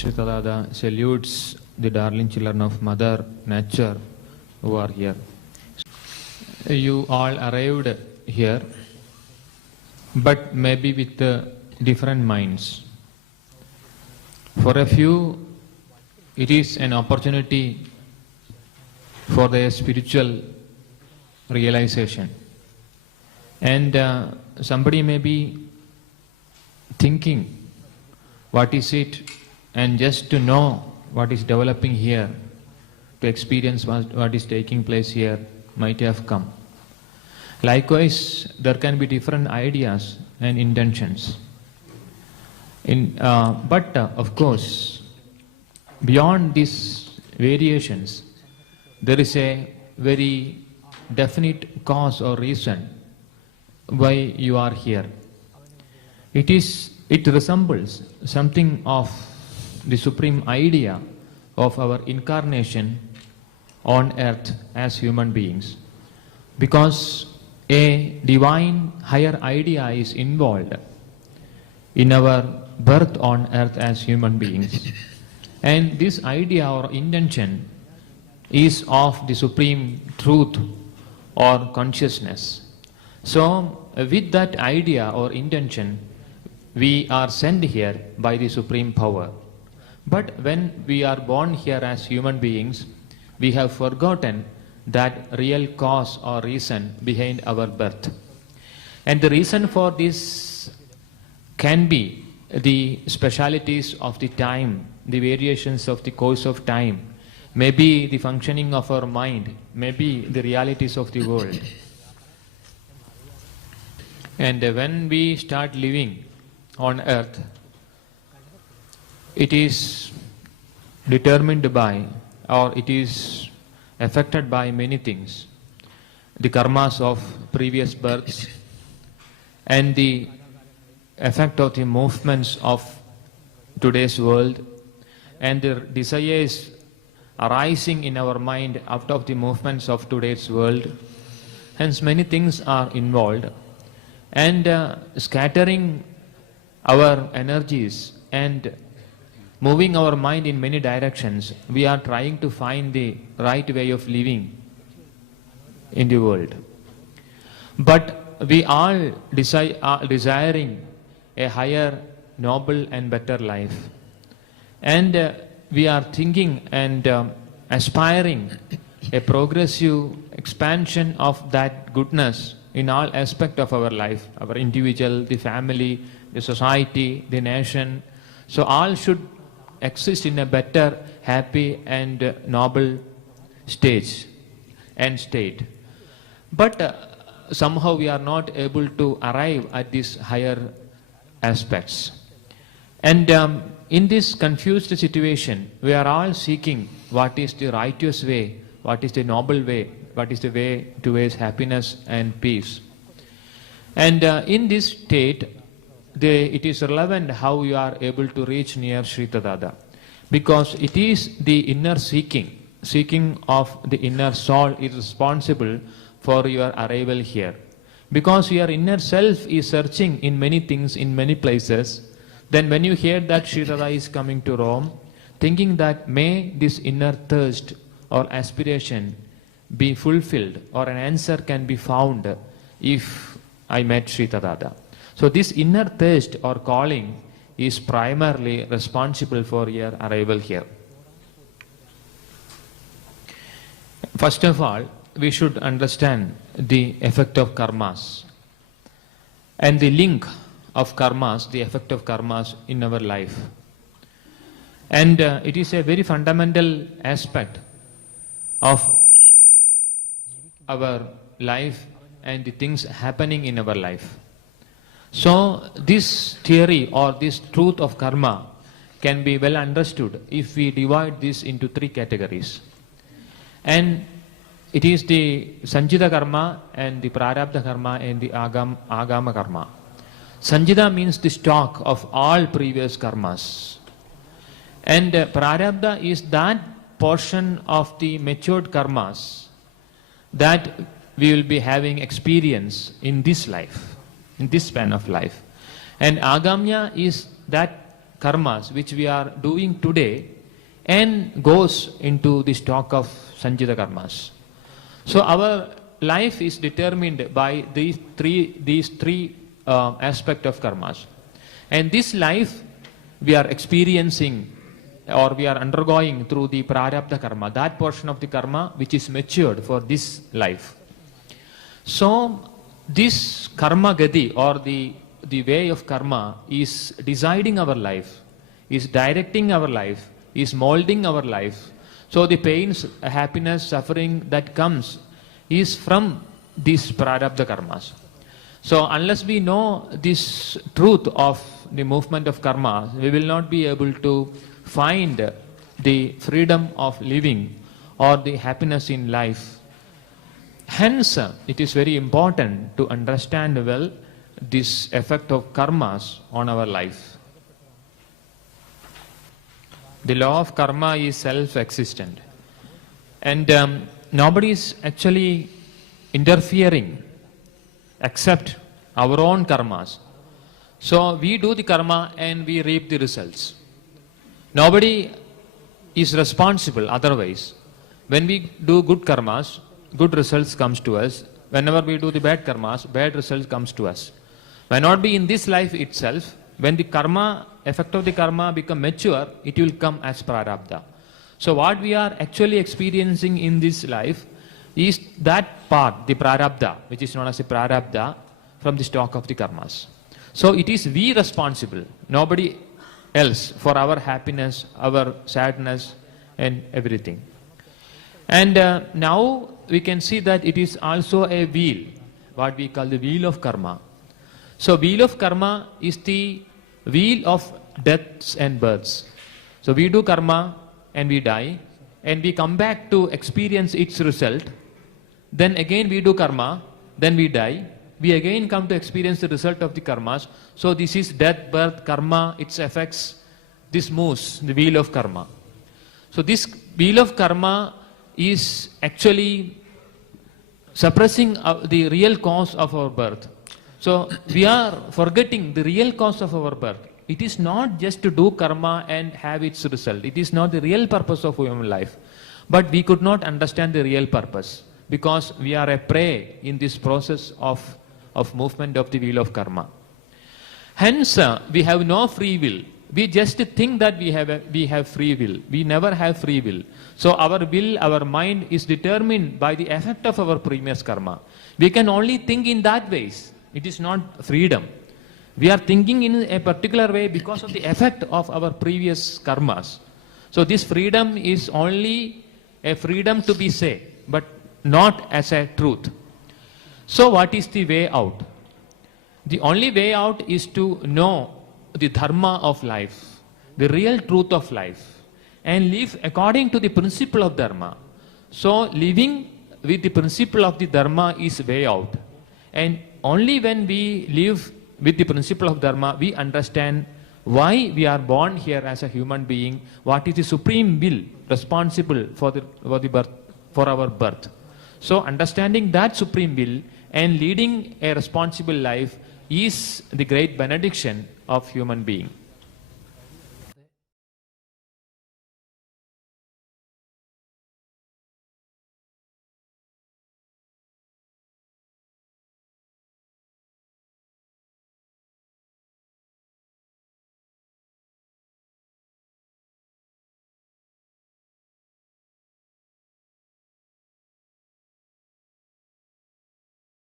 Shritadada salutes the darling children of Mother Nature who are here. You all arrived here, but maybe with different minds. For a few, it is an opportunity for their spiritual realization. And somebody may be thinking, what is it? And just to know what is developing here, to experience what is taking place here, might have come. Likewise, there can be different ideas and intentions. But of course, beyond these variations, there is a very definite cause or reason why you are here. It resembles something of the supreme idea of our incarnation on earth as human beings, because a divine higher idea is involved in our birth on earth as human beings, and this idea or intention is of the supreme truth or consciousness. So with that idea or intention, we are sent here by the supreme power. But when we are born here as human beings, we have forgotten that real cause or reason behind our birth. And the reason for this can be the specialities of the time, the variations of the course of time, maybe the functioning of our mind, maybe the realities of the world. And when we start living on earth, it is determined by, or it is affected by many things. The karmas of previous births and the effect of the movements of today's world and the desires arising in our mind out of the movements of today's world. Hence many things are involved, and scattering our energies and moving our mind in many directions, we are trying to find the right way of living in the world. But we all are desiring a higher, noble and better life. And we are thinking and aspiring a progressive expansion of that goodness in all aspects of our life, our individual, the family, the society, the nation. So all should exist in a better, happy and noble stage and state. But somehow we are not able to arrive at these higher aspects. And in this confused situation, we are all seeking what is the righteous way, what is the noble way, what is the way towards happiness and peace. And in this state, it is relevant how you are able to reach near Shritadada, because it is the inner seeking of the inner soul is responsible for your arrival here. Because your inner self is searching in many things, in many places, then when you hear that Shritadada is coming to Rome, thinking that may this inner thirst or aspiration be fulfilled, or an answer can be found if I met Shritadada. So this inner thirst or calling is primarily responsible for your arrival here. First of all, we should understand the effect of karmas and the link of karmas, the effect of karmas in our life. And it is a very fundamental aspect of our life and the things happening in our life. So this theory or this truth of karma can be well understood if we divide this into three categories. And it is the Sanjita karma and the Prarabdha karma and the Agama karma. Sanjita means the stock of all previous karmas. And Prarabdha is that portion of the matured karmas that we will be having experience in this life, in this span of life. And Agamya is that karmas which we are doing today and goes into the stock of Sanchita karmas. So our life is determined by these three aspects of karmas. And this life we are experiencing or we are undergoing through the prarabdha karma, that portion of the karma which is matured for this life. So this karma gati or the way of karma is deciding our life, is directing our life, is molding our life. So the pains, happiness, suffering that comes is from these prarabdha karmas. So unless we know this truth of the movement of karma, we will not be able to find the freedom of living or the happiness in life. Hence, it is very important to understand well this effect of karmas on our life. The law of karma is self-existent, and nobody is actually interfering except our own karmas. So we do the karma and we reap the results. Nobody is responsible otherwise. When we do good karmas, good results comes to us. Whenever we do the bad karmas, bad results comes to us. May not be in this life itself. When the karma, effect of the karma become mature, it will come as prarabdha. So what we are actually experiencing in this life is that part, the prarabdha, which is known as the prarabdha, from the stock of the karmas. So it is we responsible, nobody else, for our happiness, our sadness and everything. And now we can see that it is also a wheel, what we call the wheel of karma. So wheel of karma is the wheel of deaths and births. So we do karma and we die and we come back to experience its result. Then again we do karma, then we die. We again come to experience the result of the karmas. So this is death, birth, karma, its effects. This moves, the wheel of karma. So this wheel of karma is actually suppressing the real cause of our birth. So we are forgetting the real cause of our birth. It is not just to do karma and have its result. It is not the real purpose of human life. But we could not understand the real purpose because we are a prey in this process of movement of the wheel of karma. Hence, we have no free will. We just think that we have free will. We never have free will. So our will, our mind is determined by the effect of our previous karma. We can only think in that ways. It is not freedom. We are thinking in a particular way because of the effect of our previous karmas. So this freedom is only a freedom to be said, but not as a truth. So what is the way out? The only way out is to know the dharma of life, the real truth of life, and live according to the principle of dharma. So living with the principle of the dharma is way out. And only when we live with the principle of dharma, we understand why we are born here as a human being, what is the supreme will responsible for our birth. So understanding that supreme will and leading a responsible life is the great benediction of human being.